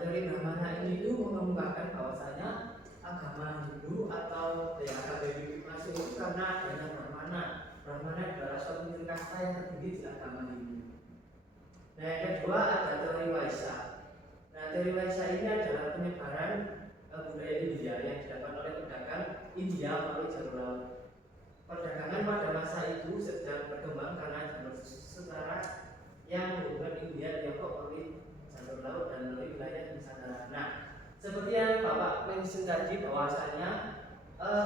teori Brahmana ini itu mengemukakan bahwasanya agama Hindu atau agama Hindu masuk itu karena adanya Brahmana. Brahmana adalah suatu kasta yang tertinggi di agama Hindu. Nah, yang kedua ada teori Vaishya. Nah, teori Vaishya ini adalah penyebaran budaya India yang didapat oleh pedagang India melalui jalur laut. Perdagangan pada masa itu sedang berkembang karena jalur setara yang menghubungkan India, Tiongkok melalui jalur laut dan melalui wilayah Nusantara. Nah, seperti yang Bapak mention tadi bahwasanya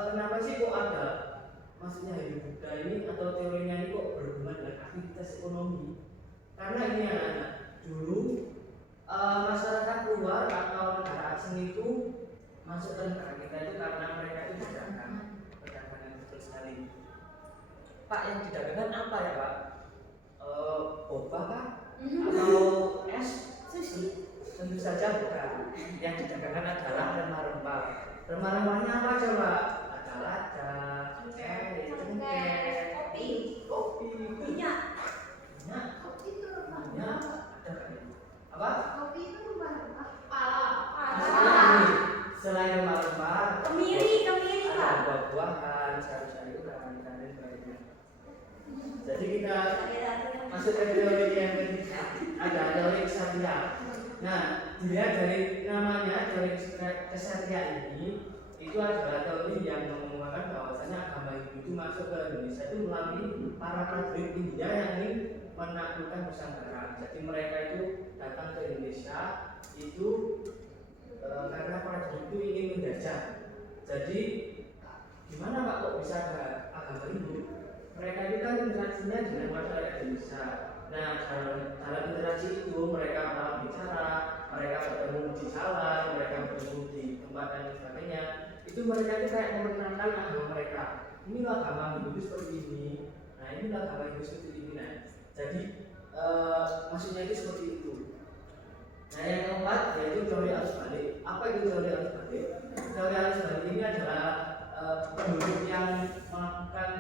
kenapa sih kok ada maksudnya Hindu Buddha ini atau teorinya ini kok berhubungan dengan aktivitas ekonomi? Karena ini anak-anak dulu masyarakat luar atau negara asing itu masuk ke negara kita itu karena mereka itu perdagangan betul sekali. Pak, yang didagangkan apa ya Pak? Boba kah? Atau es? Sushi? Tentu saja bukan. Yang didagangkan adalah rempah-rempah. Rempah-rempahnya apa coba? Ada lada, kopi, minyak. Kopi itu rempah-rempah. Ada apa? Kopi itu rempah-rempah. Selain rempah-rempah, kemiri Pak. Ada buah-buahan, sayur-sayuran dan lain sebagainya. Jadi kita masuk ke teori yang ketiga, ada teori Ksatria. Nah, dilihat dari namanya teori Ksatria ini, itu adalah teori yang mengemukakan bahwasanya agama Hindu itu masuk ke Indonesia itu melalui para prajurit India yang ingin menaklukkan Nusantara. Jadi mereka itu datang ke Indonesia itu karena prajurit itu ingin menjajah. Jadi gimana Pak kok bisa ada agama Hindu? Mereka itu kan interaksinya dengan masyarakat Indonesia. Nah, dalam interaksi itu mereka malah bicara, mereka bertemu di jalan, mereka bertemu di tempat dan sebagainya. Itu mereka itu kayak memperkenalkan agama mereka. Inilah agama Hindu seperti ini. Nah, inilah agama Hindu seperti ini. Nah, jadi maksudnya itu seperti itu. Nah, yang keempat yaitu teori arus balik. Apa itu teori arus balik? Teori arus balik ini adalah penduduk yang melakukan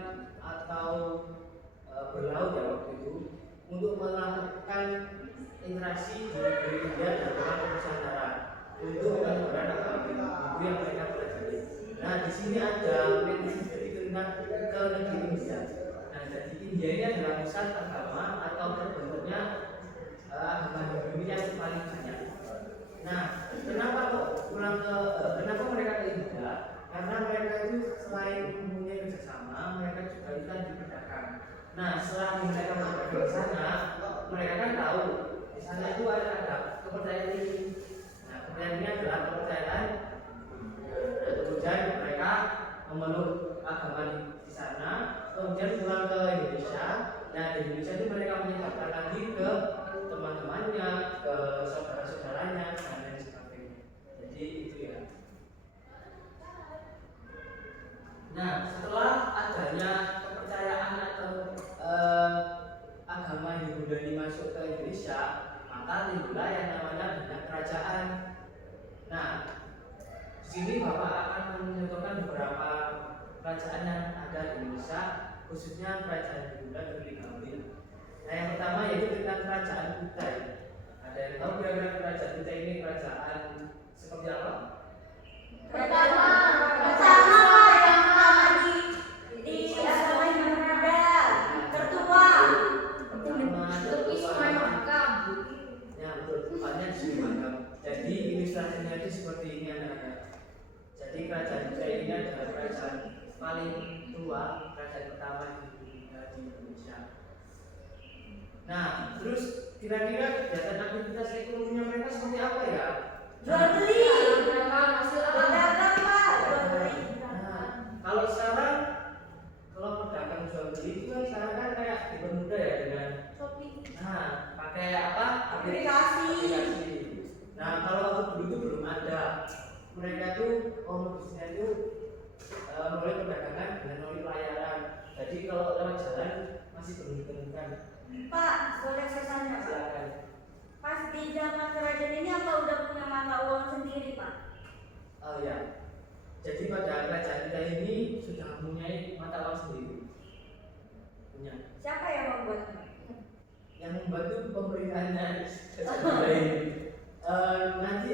atau berlaut ya waktu itu untuk melakukan interaksi di India dan dengan Nusantara untuk penyebaran agama Hindu yang mereka pelajari. Nah, di sini ada prinsip dari ke negeri India. Nah, jadi India ini adalah pusat agama atau terbentuknya agama Hindu ini yang paling banyak. Nah, kenapa kenapa mereka ke India? Karena mereka itu selain mempunyai kerjasama, mereka juga ikan di pedagang. Nah, setelah mereka berdagang di sana, mereka kan tahu di sana itu ada kepercayaan ini. Nah, kepercayaan ini adalah kepercayaan. Kemudian mereka memeluk agama di sana, kemudian pulang ke Indonesia. Nah, di Indonesia itu mereka menyebarkan lagi ke teman-temannya, ke saudara-saudaranya, dan lain sebagainya. Jadi itu ya. Nah, setelah adanya kepercayaan atau agama Hindu ini masuk ke Indonesia, maka timbullah yang namanya banyak kerajaan. Nah, di sini Bapak akan mencontohkan beberapa kerajaan yang ada di Indonesia, khususnya kerajaan Buddha dan Kambing. Nah, yang pertama yaitu tentang kerajaan Kutai. Ada yang tahu kira-kira kerajaan Kutai ini kerajaan seperti apa? Pertama yang di agama Hindu tertua. Ya betul, tempatnya di sini Makam. Jadi ilustrasinya itu seperti ini anak-anak. Jadi kerajaan Kutai ini adalah kerajaan paling tua, kerajaan pertama di Indonesia. Nah, terus kira-kira kegiatan aktivitas ekonominya mereka seperti apa ya? Jual beli, dagang Pak, jual beli. Nah, kalau sekarang kalau pedagang jual beli itu kan sekarang kan kayak dipermudah ya dengan Shopee. Nah, pakai apa? Aplikasi. Nah, kalau waktu dulu itu belum ada. Mereka tuh modusnya itu melalui perdagangan dengan melalui pelayaran. Jadi kalau lewat jalan masih belum ditemukan. Pak, boleh saya tanya? Silakan. Pas di zaman kerajaan ini apa udah punya mata uang sendiri, Pak? Oh ya. Jadi pada kerajaan kita ini sudah mempunyai mata uang sendiri. Punya. Siapa yang membuatnya? Yang membantu pemerintahnya. Nanti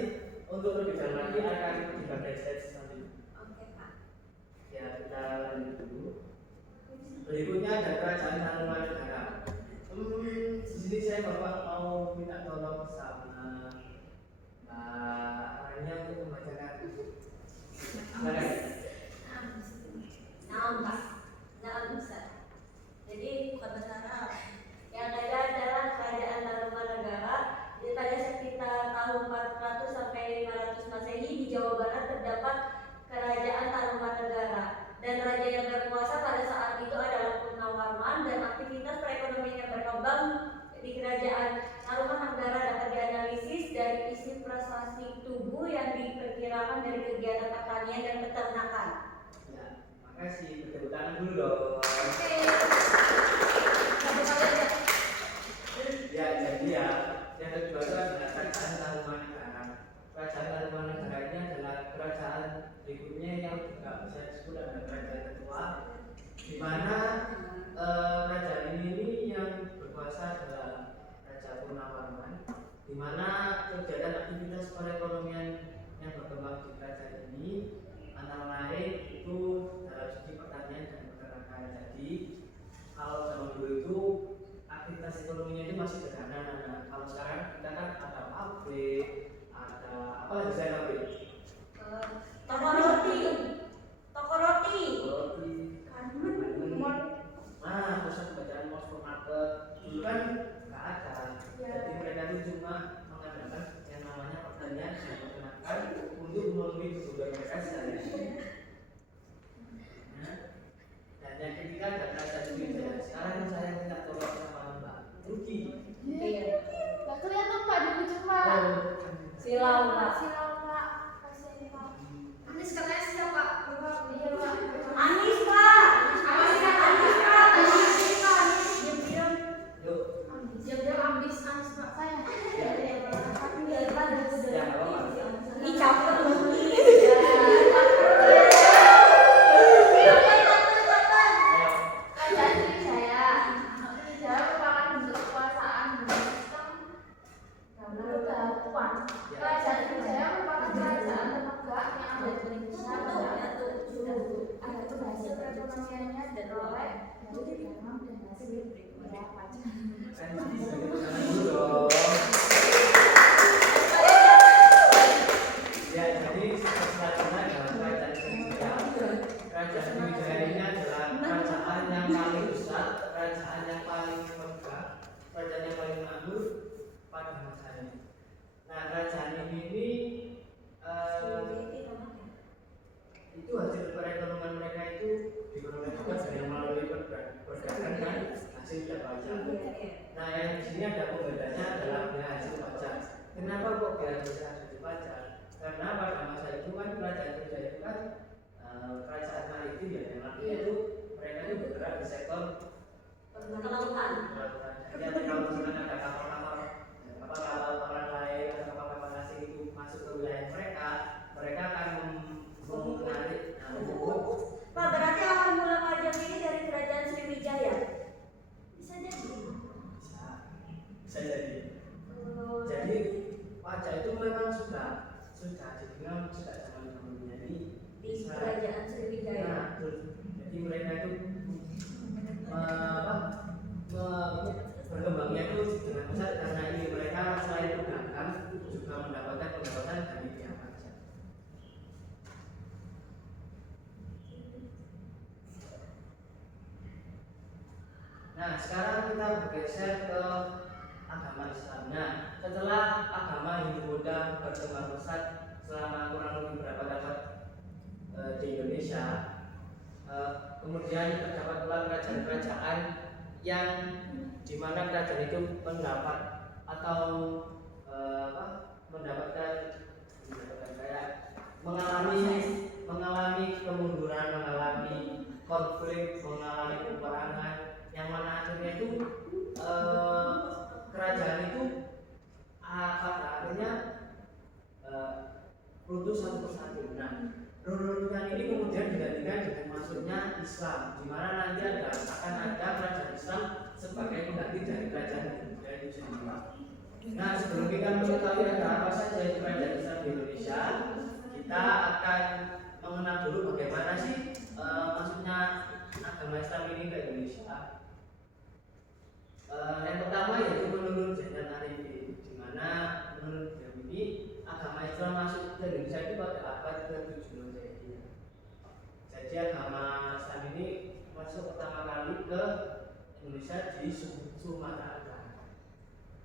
untuk lebih dalam lagi akan di bagian slide selanjutnya. Oke, Pak. Ya, kita lanjut dulu. Berikutnya ada kerajaan Tarumanegara. Di sini saya bapak mau minta tolong sama Rania untuk membacakan. Silakan. Nah, Pak. Nah, bisa. Jadi bukan bahasa Arab. Yang ada adalah kerajaan Tarumanegara. Pada sekitar tahun 400 sampai 500 Masehi di Jawa Barat terdapat kerajaan Tarumanegara. Dan raja yang berkuasa pada saat itu adalah Purnawarman, dan aktivitas perekonomian yang berkembang di kerajaan Tarumanegara dapat dianalisis dari isi prestasi tubuh yang diperkirakan dari kegiatan pertanian dan peternakan. Ya, makasih. Bertepuk tangan dulu dong. Oke. Ya, jadi ya, yang kedua itu adalah kerajaan Tarumanegara. Kerajaan Tarumanegara ini adalah kerajaan berikutnya yang juga bisa disebut adalah kerajaan ketua, di mana kerajaan ini yang berkuasa adalah Raja Purnawarman, di mana kegiatan aktivitas perekonomian yang berkembang di kerajaan ini antara lain itu dalam segi pertanian dan peternakan. Jadi kalau zaman dulu itu aktivitas ekonominya itu masih sederhana. Nah, kalau sekarang kita kan ada pabrik, ada apa lagi saya pabrik? Toko roti. Toko roti. Roti. Nah, pusat pembacaan mall supermarket dulu kan nggak ada. Jadi mereka itu cuma mengandalkan yang namanya pertanian dan peternakan untuk memenuhi kebutuhan mereka sehari-hari. Nah, dan yang ketiga ada kerajaan Sriwijaya. Sekarang saya minta tolong sama Mbak Ruki. Iya. Gak kelihatan Pak di ujung Pak. Silau, Pak. Silau Pak. Kasih Pak. Anis katanya siapa? Iya Pak. Anis, Pak. Anis, Pak. Diam-diam. Yuk. Diam-diam ambis Anis Pak saya. Ya, nggak apa-apa. Ih, capek loh. Ayo. Kerajaan Sriwijaya. Sriwijaya merupakan bentuk kekuasaan dengan sistem kedaulatan. Kerajaan Sriwijaya merupakan kerajaan termegah yang ada di Indonesia pada abad ke-7. Adapun hasil perekonomiannya diperoleh dari dagang dan hasil bayar pajak. Kan bisa kita dulu dong. Ya, jadi selanjutnya adalah kerajaan Sriwijaya. Kerajaan Sriwijaya ini adalah kerajaan yang paling besar, kerajaan yang paling megah, kerajaan yang paling makmur pada masa ini. Nah, kerajaan ini itu hasil perekonomian mereka itu diperoleh juga dari melalui perdagangan hasil pajak. Nah, yang di sini ada pembedanya adalah biaya hasil pajak. Kenapa kok biaya hasil pajak? Karena pada masa itu kan kerajaan Sriwijaya itu kan kerajaan maritim ya, yang artinya itu mereka itu bergerak di sektor Kelautan. Jadi kalau misalkan ada kapal-kapal lain atau kapal-kapal asing itu masuk ke wilayah mereka, mereka akan menarik. Pak, berarti awal mula pajak ini dari kerajaan Sriwijaya. Bisa jadi. Bisa jadi. Jadi pajak itu memang sudah dikenal sejak zaman ini Di kerajaan Sriwijaya. Nah, betul. Jadi mereka itu berkembangnya itu dengan pesat karena ini mereka selain berdagang juga mendapatkan pendapatan dari pihak pajak. Nah, sekarang kita bergeser ke agama Islam. Nah, setelah agama Hindu-Buddha berkembang pesat selama kurang lebih berapa abad di Indonesia, kemudian terdapat pula kerajaan-kerajaan yang dimana kerajaan itu mendapat atau mendapatkan kayak mengalami kemunduran, mengalami konflik, mengalami peperangan, yang mana akhirnya itu kerajaan itu pada akhirnya runtuh satu persatu. Nah, runtuhan ini kemudian digantikan dengan masuknya Islam, di mana nanti akan ada kerajaan Islam sebagai pengganti dari kerajaan Hindu itu sendiri. Nah, sebelum kita mengetahui ada apa saja itu kerajaan Islam di Indonesia, kita akan mengenal dulu bagaimana sih maksudnya agama Islam ini ke Indonesia. Yang pertama yaitu menurut Zainal Arifin, di mana menurut beliau ini agama Islam masuk ke Indonesia itu pada abad ke-7 Masehi. Jadi agama Islam ini masuk pertama kali ke Indonesia di Sumatera Utara.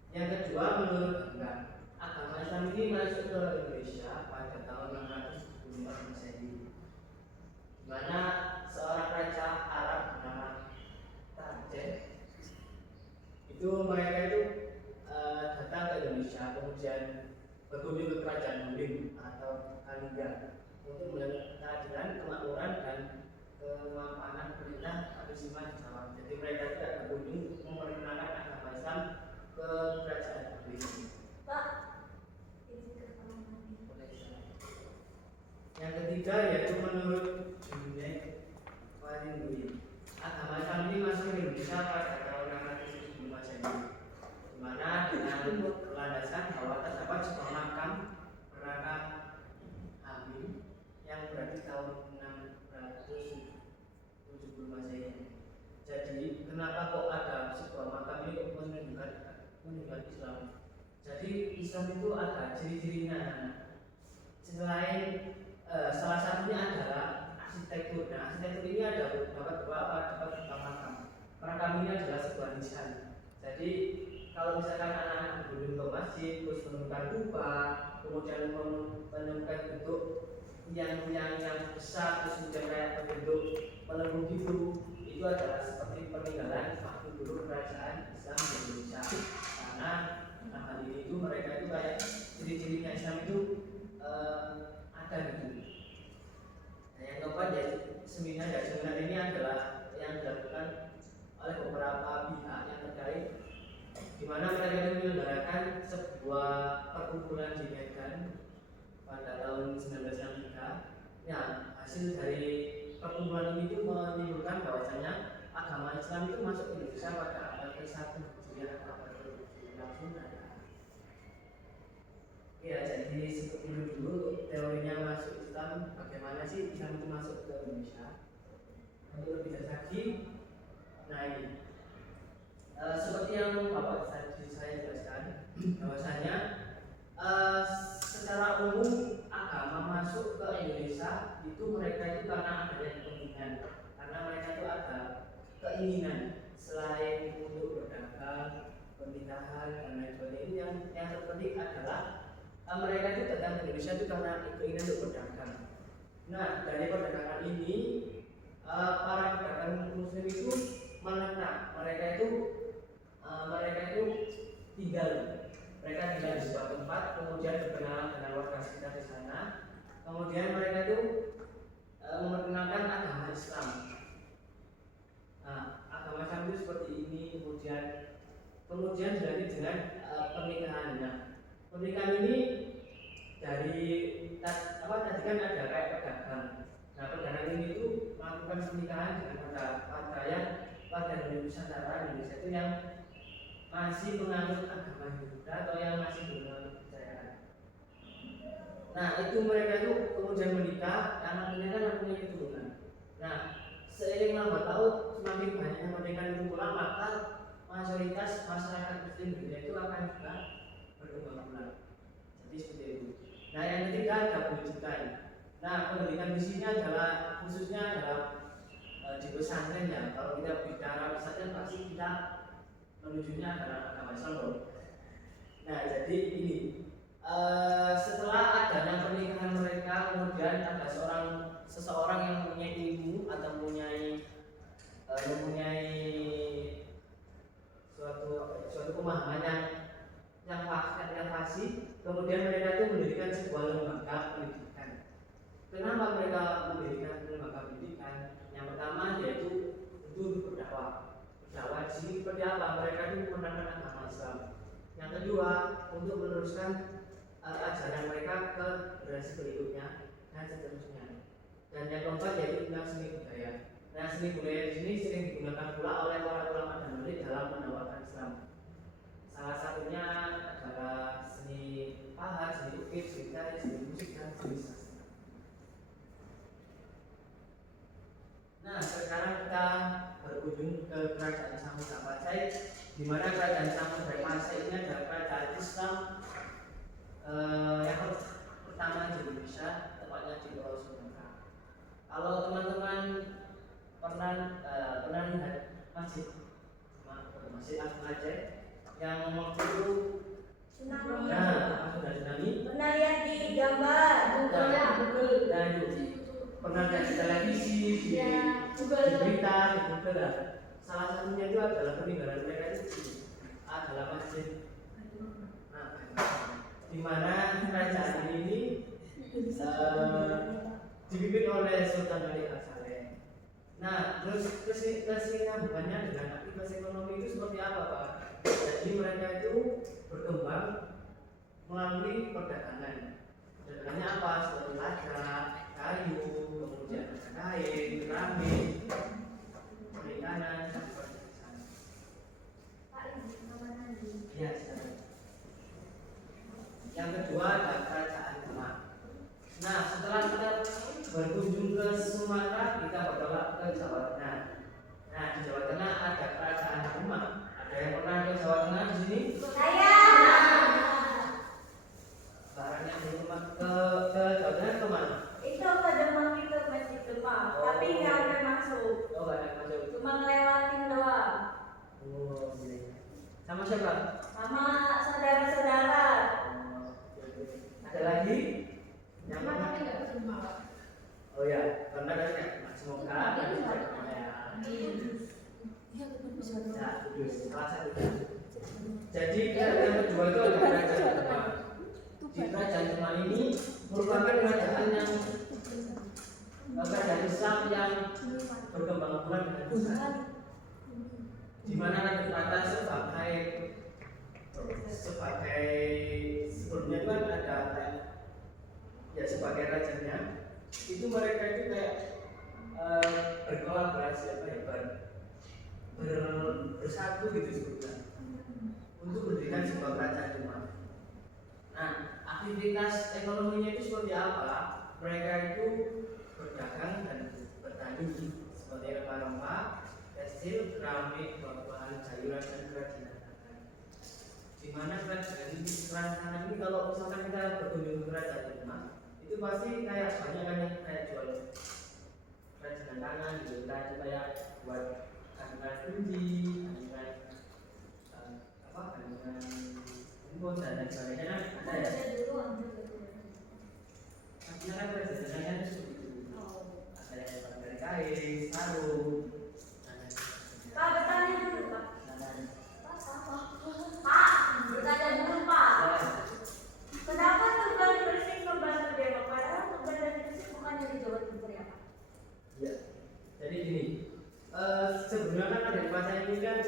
Yang kedua menurut Ganggang, agama Islam ini masuk ke Indonesia pada tahun 674 Masehi, di mana seorang raja Arab bernama Tarjeh itu mereka itu datang ke Indonesia, kemudian berkunjung ke kerajaan Hulim atau Kalingga untuk melakukan keadilan, kemakmuran dan kemapanan perintah Abisima di Jawa. Jadi mereka tidak berkunjung memperkenalkan agama Islam ke kerajaan Hulim. Pak, Yang ketiga yaitu menurut Junaid Waringin, agama Islam ini masuk ke Indonesia pada tahun 670 Masehi, di mana dengan landasan bahwa terdapat sebuah makam Raka Amin yang berarti tahun 670 Masehi. Jadi kenapa kok ada sebuah makam ini menunjukkan Islam? Jadi Islam itu ada ciri-cirinya. Selain salah satunya adalah arsitektur. Nah, arsitektur ini dapat makam. Makam ini adalah sebuah nisan. Jadi kalau misalkan anak-anak berkunjung ke masjid, terus menemukan kubah, kemudian menemukan bentuk yang besar, terus kemudian kayak bentuk pelengkung itu adalah seperti peninggalan waktu dulu kerajaan Islam di Indonesia. Karena hal ini itu mereka itu kayak ciri-cirinya Islam itu ada gitu. Nah, yang keempat ya seminar ini adalah yang dilakukan oleh beberapa pihak yang terkait, di mana mereka itu menyelenggarakan sebuah perkumpulan di Medan pada tahun 1963. Nah, hasil dari perkumpulan ini itu menimbulkan bahwasanya agama Islam itu masuk ke Indonesia pada abad ke-1 Hijriah atau abad ke-7 langsung ada. Ya, jadi seperti itu dulu untuk teorinya masuk Islam, bagaimana sih Islam itu masuk ke Indonesia. Untuk lebih jelas lagi, nah ini seperti yang Bapak tadi saya jelaskan, bahwasanya secara umum agama masuk ke Indonesia itu mereka itu karena adanya kepentingan, karena mereka itu ada keinginan selain untuk berdagang, pernikahan dan lain sebagainya. Yang terpenting adalah mereka itu datang ke Indonesia itu karena keinginan untuk berdagang. Nah, dari perdagangan ini para pedagang Muslim itu menetap, mereka itu tinggal di sebuah tempat, kemudian berkenalan dengan warga sekitar di sana, kemudian mereka itu memperkenalkan agama Islam. Nah, agama Islam itu seperti ini, kemudian dilanjut dengan pernikahannya. Pernikahan ini dari tadi kan ada kayak pedagang. Nah, pedagang ini itu melakukan pernikahan dengan warga Nusantara Indonesia itu yang masih menganut agama Buddha atau yang masih menganut kepercayaan. Nah, itu mereka itu kemudian menikah, anaknya kan punya keturunan. Nah, seiring lambat tahun semakin banyaknya pernikahan itu pulang, maka mayoritas masyarakat Muslim Indonesia itu akan juga berkembang pulang. Jadi seperti itu. Nah, yang ketiga ada pendidikan. Nah, pendidikan di sini adalah khususnya di pesantren ya. Kalau kita bicara pesantren pasti kita menujunya adalah agama Islam. Nah, jadi ini setelah adanya pernikahan mereka, kemudian ada seseorang yang mempunyai ilmu atau mempunyai suatu pemahaman yang fasih, kemudian mereka itu mendirikan sebuah lembaga pendidikan. Kenapa mereka mendirikan lembaga pendidikan? Yang pertama yaitu untuk berdakwah di sini seperti apa? Mereka itu menerapkan agama Islam. Yang kedua, untuk meneruskan ajaran mereka ke generasi berikutnya dan seterusnya. Dan yang keempat yaitu tentang seni budaya. Nah, seni budaya di sini sering digunakan pula oleh para ulama dan murid dalam mendakwahkan Islam. Salah satunya adalah seni pahat, seni ukir, seni tari, seni musik, dan seni sastra. Nah, sekarang kita berkunjung ke kerajaan Samudra Pasai, di mana kerajaan Samudra Pasai ini adalah kerajaan Islam yang pertama di Indonesia, tepatnya di Pulau Sumatera. Kalau teman-teman pernah lihat masjid Agung Aceh yang waktu itu Tsunami. masuk dari tsunami. Pernah lihat di gambar. Nah itu pernah lihat di televisi, di berita, di Google lah. Salah satunya itu adalah peninggalan mereka itu adalah masjid. Di mana kerajaan ini dipimpin oleh Sultan Malik As-Saleh. Nah, terus kesinambungannya dengan aktivitas ekonomi itu seperti apa, Pak? Jadi mereka itu berkembang melalui perdagangan. Perdagangannya apa? Seperti lada, kayu, kemudian kain, keramik, perikanan, dan sebagainya. Ya, sekarang. Yang kedua adalah kerajaan Demak. Nah, setelah kita berkunjung ke Sumatera, kita bertolak ke Jawa Tengah. Nah, di Jawa Tengah ada kerajaan Demak. Ada yang pernah ke Jawa Tengah di sini? Saya. Barangnya ke Jawa Tengah ke mana? Itu ke Demak itu masjid Demak, tapi nggak ada masuk. Oh, nggak ada masuk. Cuma ngelewatin doang. Oh, iya. Sama siapa? Sama saudara-saudara. Ada lagi? Yang mana? Oh ya, karena kan semoga ya, kudus. Salah satu. Jadi yang kedua itu ada kerajaan Demak. Di kerajaan Demak ini merupakan kerajaan Islam yang berkembang bulan dengan besar. Di mana rata-rata sebagai sebelumnya itu kan ada kayak ya sebagai rajanya itu mereka itu kayak berkolaborasi bersatu gitu sebetulnya untuk mendirikan sebuah kerajaan Demak. Nah, aktivitas ekonominya itu seperti apa? Mereka itu berdagang dan bertani seperti rempah-rempah, tekstil, keramik, buah-buahan, sayuran, dan kerajinan tangan. Di mana kerajinan tangan ini kalau misalkan kita berkunjung ke kerajaan Demak, itu pasti kayak banyak kan yang kayak jual kerajinan tangan, gitu kayak buat kandungan kunci, kandungan handphone dan lain sebagainya kan ada ya. Artinya kan kerajinan kan seperti itu. Ada yang dari kain, sarung, Pak, bertanya dulu, Pak. Pak, bertanya dulu, Pak. Kenapa Tuban Gresik membantu Depok? Padahal Tuban dan Gresik bukannya di Jawa Timur ya, Pak? Ya, jadi gini, sebenarnya kan ada di pasar ini kan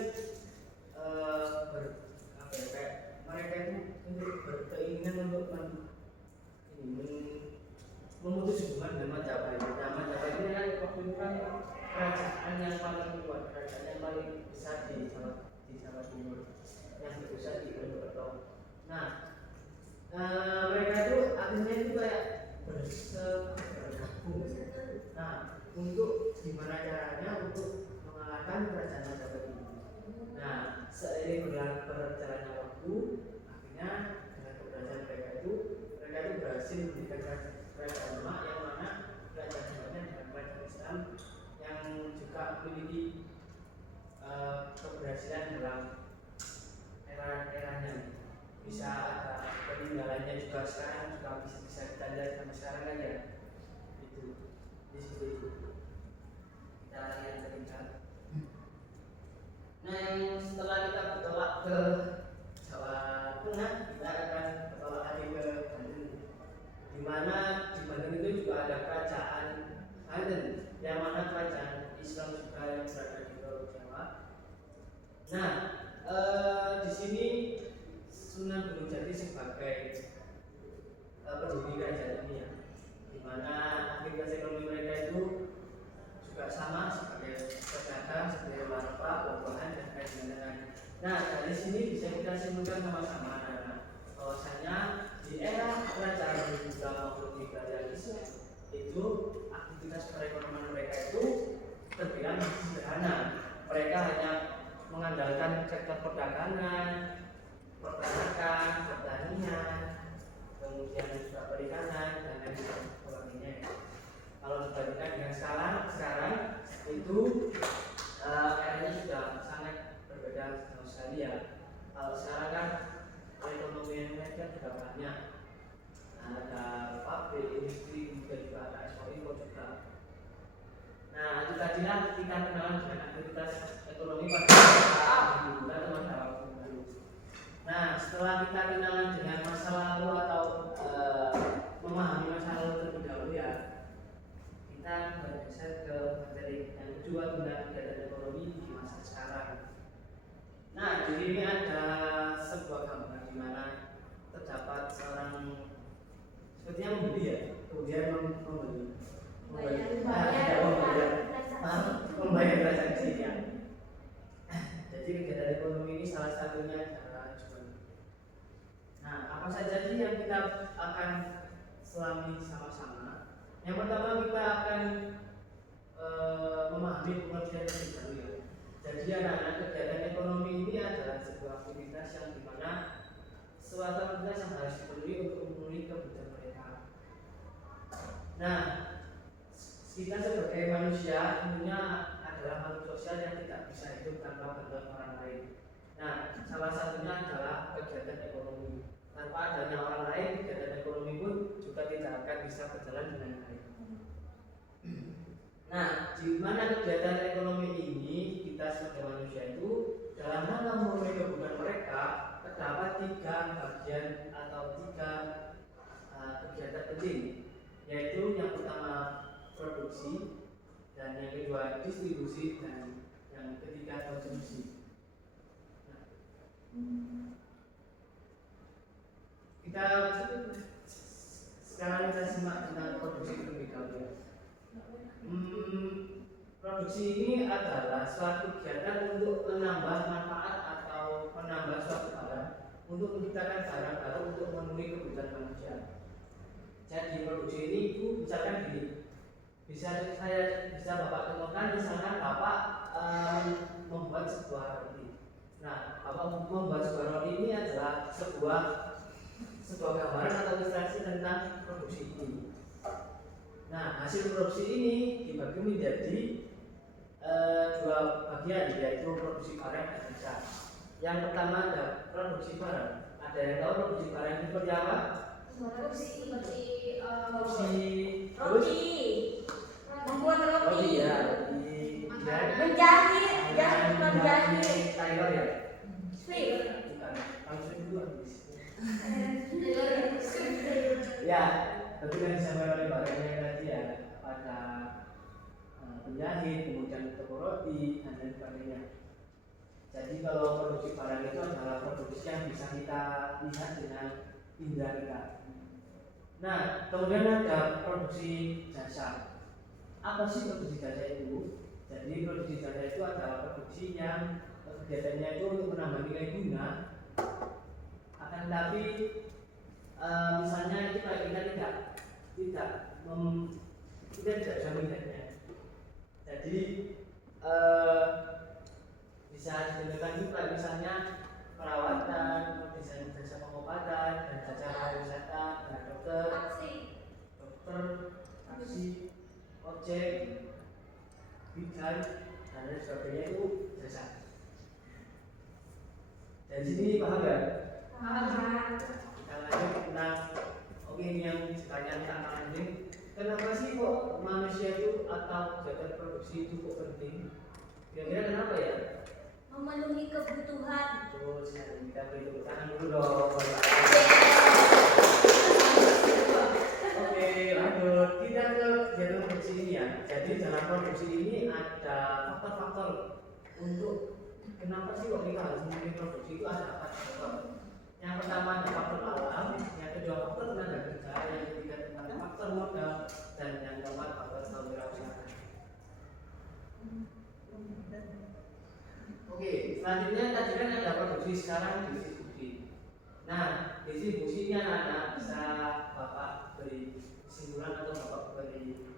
kayak mereka itu berkeinginan untuk memutus hubungan dengan Majapahit. Nah, Majapahit ini kan waktu itu kan kerajaan yang paling kuat, kerajaan yang paling besar di Jawa Timur, yang berpusat di Purwokerto. Nah, mereka itu akhirnya itu kayak bergabung. Nah, untuk gimana caranya untuk mengalahkan kerajaan Majapahit ini. Nah, seiring berjalannya waktu, akhirnya dengan keberhasilan mereka itu berhasil mendirikan kerajaan Demak, yang mana kerajaan Demaknya adalah kerajaan Islam yang juga memiliki keberhasilan dalam era-eranya. Bisa ada peninggalannya juga sekarang juga bisa kita lihat sampai sekarang kan ya. Itu di situ itu. Kita lagi yang ketiga. Nah, yang setelah kita bertolak ke Jawa Tengah, kita akan bertolak lagi ke Banten. Di mana di Banten itu juga ada kerajaan Banten, yang mana kerajaan Islam juga yang berada di Pulau Jawa. Nah, di sini Sunan Gunung Jati sebagai pendiri kerajaan ini ya, di mana aktivitas ekonomi mereka itu juga sama sebagai pedagang, sebagai warpa, buah-buahan dan kerajinan tangan. Nah, dari sini bisa kita simpulkan sama-sama bahwasanya di era kerajaan Buddha maupun imperialisme itu aktivitas perekonomian mereka itu terbilang masih sederhana. Mereka hanya mengandalkan sektor perdagangan, peternakan, pertanian, kemudian juga perikanan dan lain sebagainya. Kalau dibandingkan dengan sekarang itu eranya sudah sangat berbeda jauh sekali ya. Kalau sekarang kan perekonomian mereka sudah banyak, ada pabrik, industri, kemudian juga ada ekspor juga. Nah itu tadilah kita kenalan dengan aktivitas ekonomi pada bulan pada waktu dulu. Nah setelah kita kenalan dengan masa lalu atau memahami masa lalu terlebih dahulu ya, kita bergeser ke materi yang kedua tentang kegiatan ekonomi di masa sekarang. Nah di sini ada sebuah gambar di mana terdapat seorang sepertinya membeli ya, kemudian membayar transaksi ya. Jadi kegiatan ekonomi ini salah satunya adalah jual. Nah apa saja sih yang kita akan selami sama-sama? Yang pertama kita akan memahami pengertian lebih dahulu ya. Jadi anak-anak kegiatan ekonomi ini adalah sebuah aktivitas yang dimana suatu aktivitas yang harus dipenuhi untuk memenuhi kebutuhan mereka. Nah, kita sebagai manusia tentunya adalah makhluk sosial yang tidak bisa hidup tanpa bantuan orang lain. Nah, salah satunya adalah kegiatan ekonomi. Tanpa adanya orang lain, kegiatan ekonomi pun juga tidak akan bisa berjalan dengan baik. Nah, di mana kegiatan ekonomi ini kita sebagai manusia itu dalam rangka memenuhi kebutuhan mereka terdapat 3 bagian atau 3 kegiatan penting, yaitu yang pertama produksi, dan yang kedua distribusi, dan yang ketiga konsumsi. Nah, sekarang kita simak tentang produksi terlebih dahulu. Produksi ini adalah suatu kegiatan untuk menambah manfaat atau menambah suatu barang untuk menciptakan barang baru untuk memenuhi kebutuhan manusia. Jadi produksi ini itu misalkan gini, bisa Bapak temukan misalkan Bapak membuat sebuah roti. Nah, Bapak membuat sebuah roti ini adalah sebuah gambaran atau ilustrasi tentang produksi ini. Nah, hasil produksi ini dibagi menjadi 2 bagian, yaitu produksi barang dan jasa. Yang pertama ada produksi barang. Ada yang tahu produksi barang itu seperti apa? Roti, membuat roti, ya, menjahit, tailor ya. Sweet. Ya, tapi yang disampaikan oleh Mbak Rene tadi ya, pada penjahit, kemudian toko roti dan lain sebagainya. Jadi kalau produksi barang itu adalah produksi yang bisa kita lihat dengan indera kita. Nah, kemudian ada produksi jasa. Apa sih produksi jasa itu? Jadi produksi jasa itu adalah produksi yang kegiatannya itu untuk menambah nilai guna. Akan tetapi misalnya itu kayak kita tidak bisa melihatnya. Jadi bisa ditunjukkan juga misalnya perawatan, desain jasa pengobatan, dan jasa pariwisata, dan dokter, taksi, ojek, bidan, dan lain sebagainya itu jasa. Dan sini paham ya? Paham. Kita lanjut tentang ini yang ditanya tentang anjing. Kenapa sih kok manusia itu atau kegiatan produksi itu kok penting? Kira-kira kenapa ya? Memenuhi kebutuhan. Betul sekali. Kita beri tepuk tangan dulu dong. Oke, lanjut. Kita ke kegiatan produksi ini ya. Jadi dalam produksi ini ada faktor-faktor untuk kenapa sih kok kita harus memilih produksi itu ada apa faktor? Yang pertama ada faktor alam, yang kedua faktor tenaga kerja, yang ketiga tentang faktor modal, dan yang keempat faktor kewirausahaan. Oke, selanjutnya tadi kan ada produksi, sekarang distribusi. Nah, distribusinya anak bisa Bapak beri kesimpulan atau Bapak beri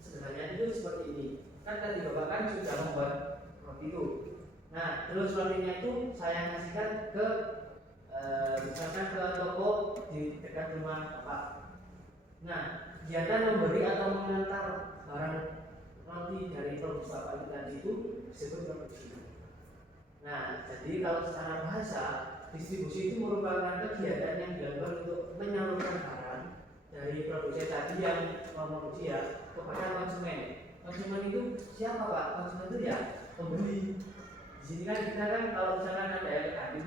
sederhananya itu seperti ini. Kan tadi Bapak kan sudah membuat roti itu. Nah, terus rotinya itu saya kasihkan ke misalkan ke toko di dekat rumah Bapak. Nah, kegiatan memberi atau mengantar barang roti dari produksi Bapak itu tadi itu disebut produksi. Nah, jadi kalau secara bahasa distribusi itu merupakan kegiatan yang dilakukan untuk menyalurkan barang dari produksi tadi yang memproduksi ya kepada konsumen. Konsumen itu siapa Pak? Konsumen itu ya pembeli. Di sini kan kita kan kalau misalkan ada yang ke kantin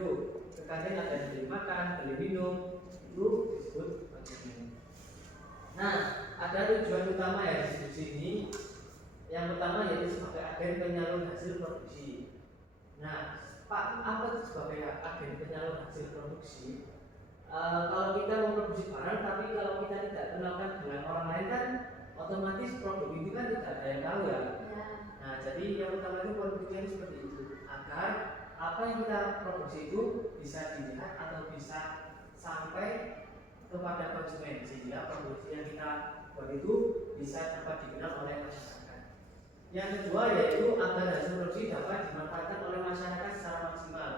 ke kantin ada yang beli makan, beli minum, itu disebut konsumen. Nah, ada tujuan utama ya distribusi ini. Yang pertama yaitu sebagai agen penyalur hasil produksi. Nah, Pak, apa itu sebagai agen penyalur hasil produksi? Kalau kita memproduksi barang, tapi kalau kita tidak kenalkan dengan orang lain kan, otomatis produk itu kan tidak ada yang tahu ya. Nah, jadi yang utama itu produksinya seperti itu, agar apa yang kita produksi itu bisa dilihat atau bisa sampai kepada konsumen, sehingga produksi yang kita buat itu bisa dapat dikenal oleh masyarakat. Yang kedua yaitu agar hasil produksi dapat dimanfaatkan oleh masyarakat secara maksimal.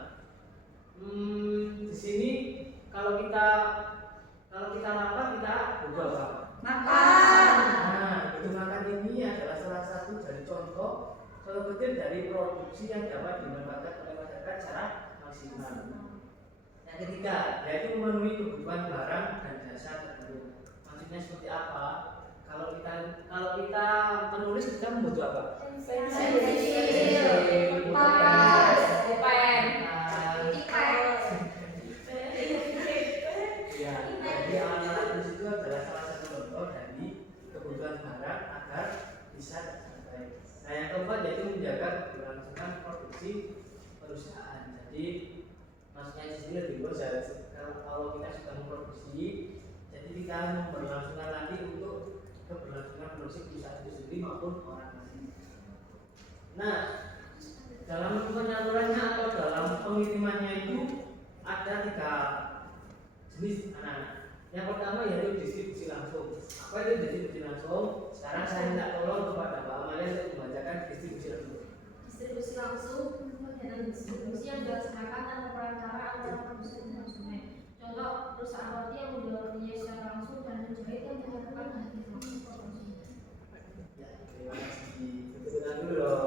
Di sini kalau kita lapar kita butuh apa? Makan. Nah, itu makan ini adalah salah satu dari contoh kecil dari produksi yang dapat dimanfaatkan oleh masyarakat secara maksimal. Yang ketiga yaitu memenuhi kebutuhan barang dan jasa tertentu. Maksudnya seperti apa? Kalau kita menulis kita membutuhkan apa? Pensil, kertas, pulpen, Ya, jadi alat-alat tulis itu adalah salah satu contoh dari kebutuhan barang agar bisa tercapai. Nah, yang keempat yaitu menjaga keberlangsungan produksi perusahaan. Jadi maksudnya di sini lebih luas ya. Kalau kita sudah memproduksi, jadi kita memberlangsungkan lagi untuk keberlangsungan produksi perusahaan itu sendiri maupun orang lain. Nah, dalam penyalurannya atau dalam pengirimannya itu ada 3 jenis anak-anak. Yang pertama yaitu distribusi langsung. Apa itu distribusi langsung? Sekarang saya minta tolong kepada Mbak Amalia untuk membacakan distribusi langsung. Distribusi langsung kegiatan distribusi yang dilaksanakan tanpa perantara antara produsen dan konsumen. Contoh, perusahaan roti yang menjual rotinya secara langsung dan penjahit yang menyalurkan hasil langsung ke konsumen. Ya, terima kasih. Betul-betul dulu loh.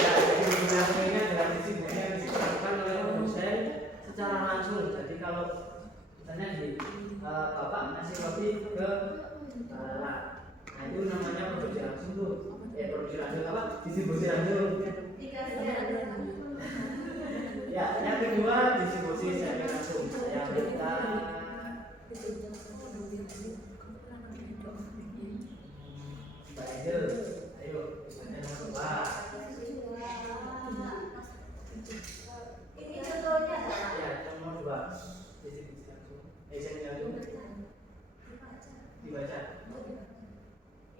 Ya, jadi distribusi ini adalah distribusi yang dilakukan oleh produsen secara langsung. Jadi kalau misalnya Bapak ngasih roti ke Lala, nah itu namanya produksi langsung tuh. Produksi langsung apa? Distribusi langsung. Ya, yang kedua distribusi semi langsung. Yang kita Mbak Angel, ayo misalnya coba. Ini contohnya Ya, nomor 2 distribusi langsung. Semi langsung. Dibaca.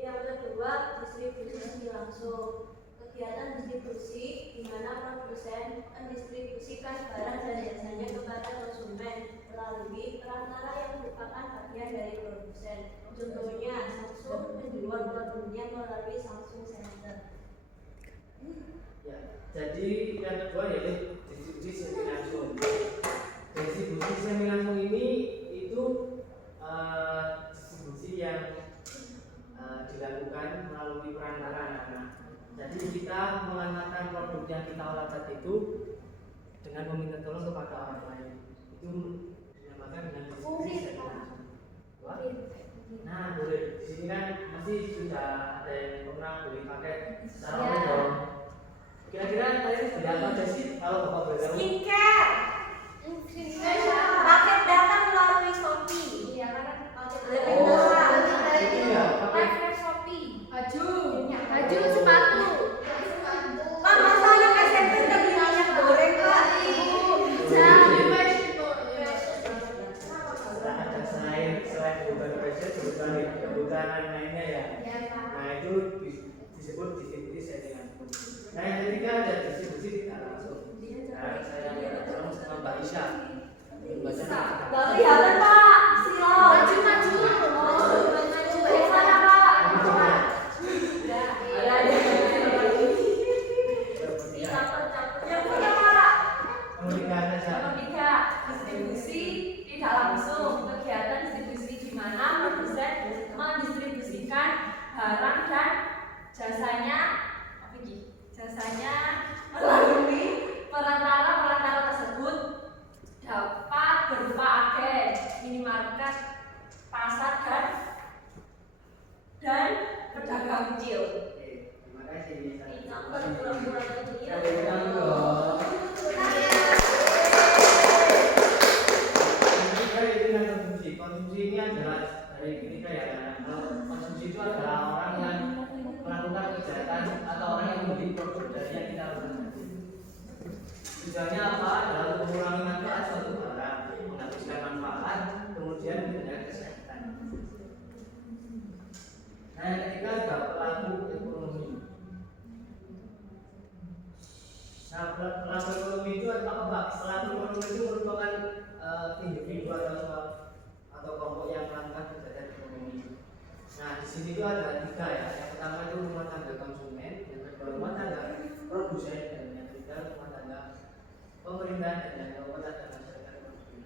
Yang kedua, distribusi langsung. Kegiatan distribusi di mana produsen mendistribusikan barang dan jasanya kepada konsumen melalui perantara yang merupakan bagian dari produsen. Contohnya, Samsung menjual produknya melalui Samsung Center. Ya, jadi yang kedua yaitu distribusi semi langsung. Distribusi semi langsung ini itu distribusi yang dilakukan melalui perantara anak-anak. Jadi kita mengantarkan produk yang kita olah tadi itu dengan meminta tolong kepada orang lain. Itu dinamakan dengan distribusi semi langsung. Wah. Nah, boleh. Di sini kan masih sudah ada yang pernah beli paket secara online dong. Kira-kira kalian sudah apa aja sih kalau Bapak boleh tahu? Skincare. Paket datang melalui Shopee. Iya, karena Lebih murah. Iya, pakai baju, sepatu. Pak, masa anak SMP beli minyak goreng, Pak? ada selain kebutuhan fashion, kebutuhan lain-lainnya ya. Nah itu disebut distribusi semi langsung. Nah yang ketiga ada distribusi tidak langsung. Nah saya tolong sama Mbak Isya. Baca. Nggak kelihatan Pak. Silau. Maju. Yang mana Pak? Ada. Yang mana Pak? Nomor 3 saja. Nomor 3, distribusi tidak langsung. Kegiatan distribusi di mana produsen mendistribusikan barang dan jasanya melalui perantara tersebut dapat berupa agen, minimarket, pasar dan pedagang kecil. Oke, terima kasih. Campur pura-pura kecil. Tepuk tangan dong. Konsumsi ini adalah dari kita ya, konsumsi itu adalah orang yang melakukan kejahatan atau orang yang membeli produk dari yang kita produksi. Tujuannya apa? Adalah untuk mengurangi manfaat suatu barang, menghabiskan manfaat, kemudian menjaga kesehatan. Nah, yang ketiga adalah pelaku ekonomi. Nah, pelaku ekonomi itu apa Pak? Pelaku ekonomi itu merupakan individu atau kelompok yang melakukan kegiatan ekonomi. Nah, di sini itu ada 3 ya. Yang pertama itu rumah tangga konsumen, yang kedua rumah tangga produsen, dan yang ketiga rumah tangga pemerintah dan yang keempat adalah masyarakat konsumen.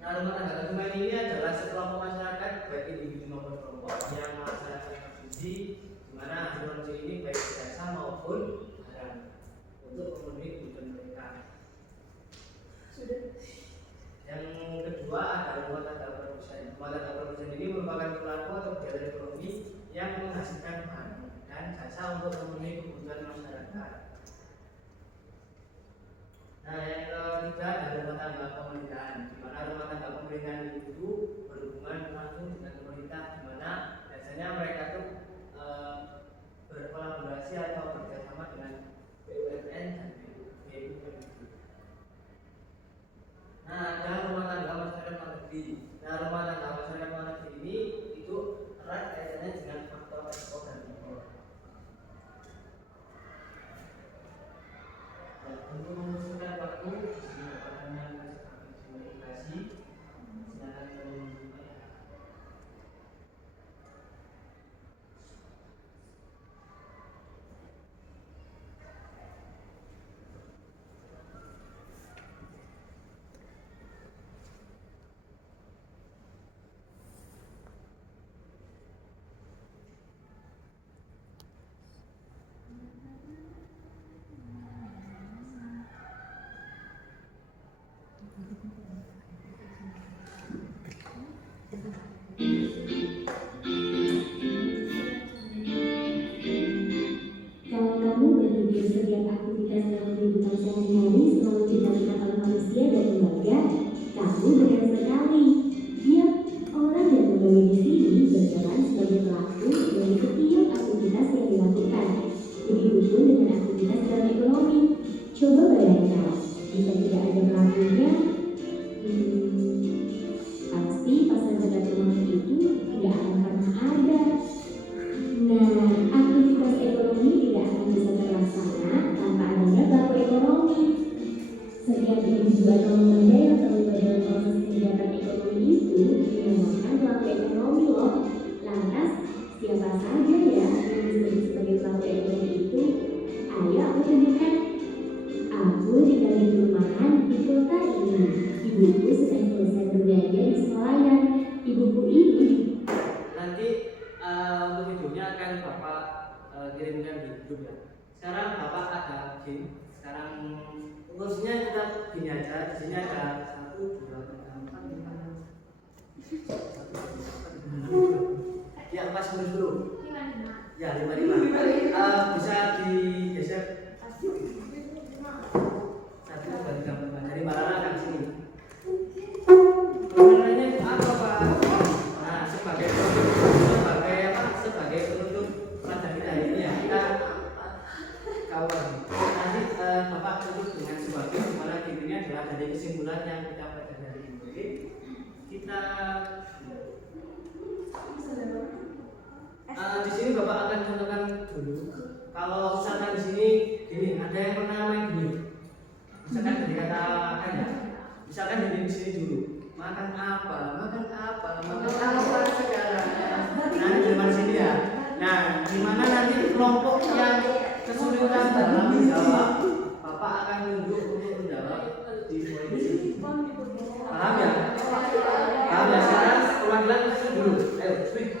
Nah, rumah tangga konsumen ini adalah sekelompok masyarakat baik individu maupun kelompok yang melaksanakan konsumsi, di mana hasil konsumsi ini baik jasa maupun barang untuk memenuhi kebutuhan mereka. Yang kedua adalah rumah tangga produsen. Rumah tangga produsen ini merupakan pelaku atau kegiatan ekonomi yang menghasilkan barang dan jasa untuk memenuhi kebutuhan masyarakat. Nah, yang ketiga adalah rumah tangga pemerintahan, di mana rumah tangga pemerintahan itu berhubungan langsung dengan pemerintah, di mana biasanya mereka itu berkolaborasi atau bekerjasama dengan BUMN dan BUMN. Nah, ada rumah tangga masyarakat negeri. Nah, rumah tangga masyarakat negeri ini itu erat kaitannya dengan faktor ekspor dan impor. Dan untuk memutuskan waktu, di sini pertanyaan komunikasi, silakan teman-teman. Kalau kamu berpikir setiap aktivitas dalam kehidupan sehari-hari selalu dilakukan oleh manusia dan lembaga, kamu benar sekali. Yap, orang dan lembaga di sini berperan sebagai pelaku dari setiap aktivitas yang dilakukan. Begitu pun dengan aktivitas dalam ekonomi. Coba bayangkan, jika tidak ada pelakunya, pasti pasar dekat rumah itu tidak akan pernah ada. Nah, aktivitas ekonomi tidak akan bisa terlaksana tanpa adanya pelaku ekonomi. Setiap individu atau lembaga yang terlibat dalam proses kegiatan ekonomi itu dinamakan pelaku ekonomi loh. Lantas, siapa saja ya yang disebut sebagai pelaku ekonomi itu? Ayo aku tunjukkan. Aku tinggal di perumahan di kota ini. Ibuku sedang selesai berbelanja di sekolahan. Ibuku ini Nanti untuk videonya akan Bapak kirimkan di YouTube ya. Sekarang Bapak ada game. Sekarang urusnya kita gini aja. Di sini ada 1, 2, 3, 4, 5. Ya, pas dulu. Ya, 5. Bisa digeser. 1, 2, 3, 4. Dari Malala kan sini. Pertanyaannya apa Pak? Nah, sebagai penutup pelajaran kita ini ya, kita kawan. Nanti Bapak tutup dengan sebuah game di mana game ini adalah dari kesimpulan yang kita pelajari hari ini. Kita di sini Bapak akan contohkan dulu. Kalau misalkan di sini gini, ada yang pernah main gini. Misalkan Misalkan di sini dulu, makan apa sekarang. Nah, di depan sini ya. Nah, gimana nanti kelompok yang kesulitan dalam menjawab, Bapak akan tunjuk untuk menjawab di sini. Paham ya? Paham ya? Sekarang ulang-ulang dulu. Ayo, speak.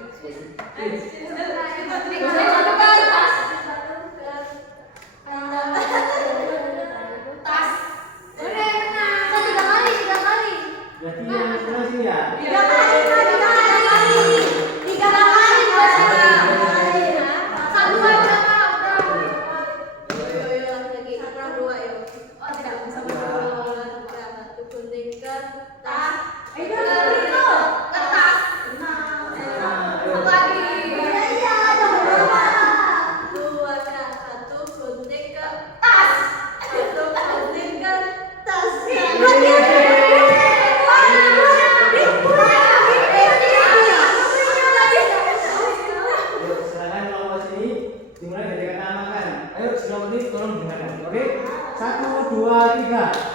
Berarti yang sebelah sini ya? Silakan kelompok sini dimulai dari kata makan. Ayo kelompok ini tolong dengarkan. Oke? 1, 2, 3.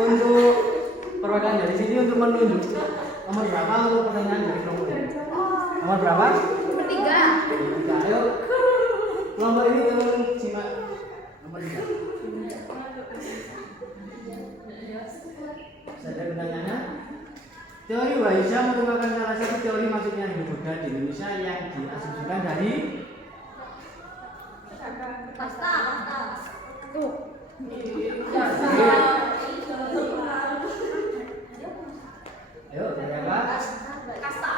Untuk perwakilan dari sini untuk menunjuk nomor berapa untuk pertanyaan dari kelompok ini? Nomor berapa? Nomor 3. Ayo kelompok ini tolong simak nomor 3. Ada pertanyaannya? Teori Waisya merupakan salah satu teori masuknya hidropoda di Indonesia yang diasumsikan dari Pasta. Tuh. Ayo, dari apa? Kasta.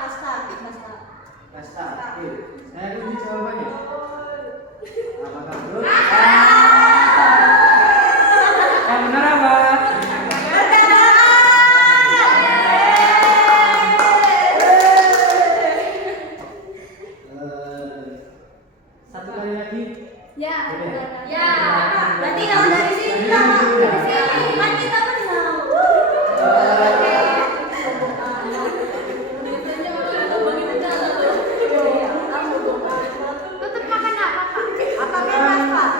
Kasta. Oke. Saya kunci jawabannya. Apakah betul? Yang benar apa? Satu kali lagi. Ya. Ya, berarti kalau dari sini kan kita menang. Tutup makan apa, Pak? Apa bebas, Pak?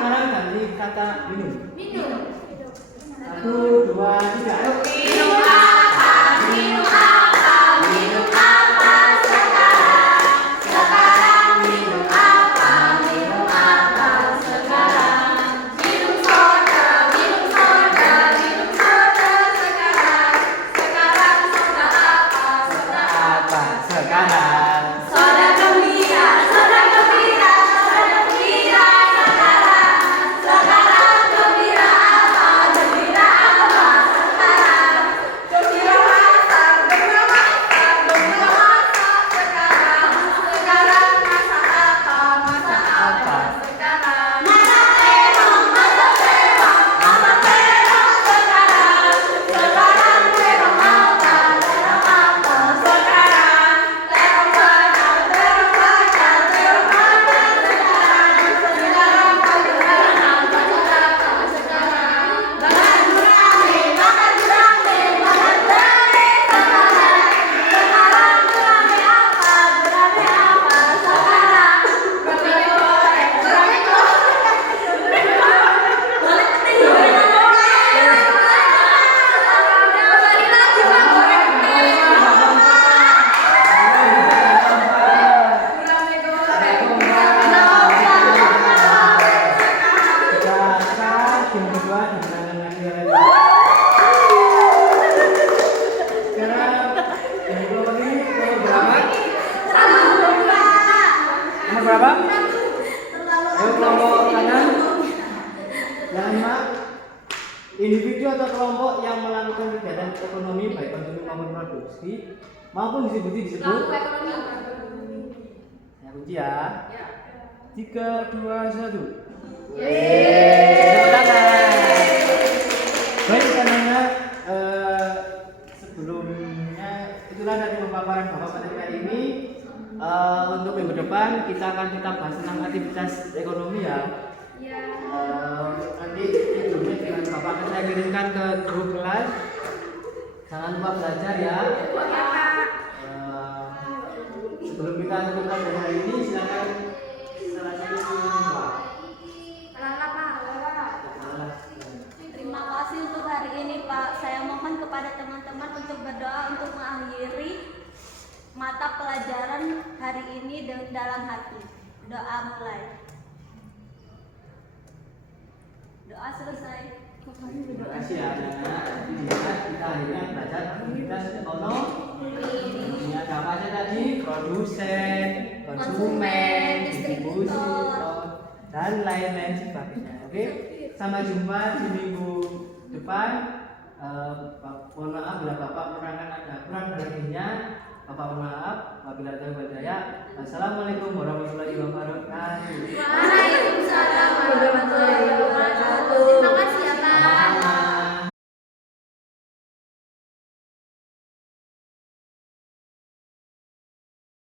kelompok yang melakukan kegiatan ekonomi baik konsumsi maupun produksi maupun disebut Pelaku ekonomi. ya kunci ya. Ya. 3, 2, 1. Yeay. Tepuk tangan. Baik karena sebelumnya itulah dari pemaparan Bapak materi kali ini. Untuk minggu depan kita akan tetap bahas tentang aktivitas ekonomi ya. Nanti videonya dengan Bapak akan saya kirimkan ke grup kelas. Jangan lupa belajar ya. Sebelum kita tutup pelajaran hari ini, silakan salah satu Pak. Terima kasih untuk hari ini Pak. Saya mohon kepada teman-teman untuk berdoa untuk mengakhiri mata pelajaran hari ini dalam hati. Doa mulai. Doa selesai. Terima kasih ya anak-anak. Kita akhirnya belajar aktivitas ekonomi. Ada apa aja tadi? Produsen, konsumen, distributor, dan lain-lain sebagainya. Oke, sampai jumpa di minggu depan. Mohon maaf bila Bapak menerangkan ada kurang berartinya. Bapak mohon maaf. Wabillahi taufiq wal hidayah. Wassalamualaikum warahmatullahi wabarakatuh.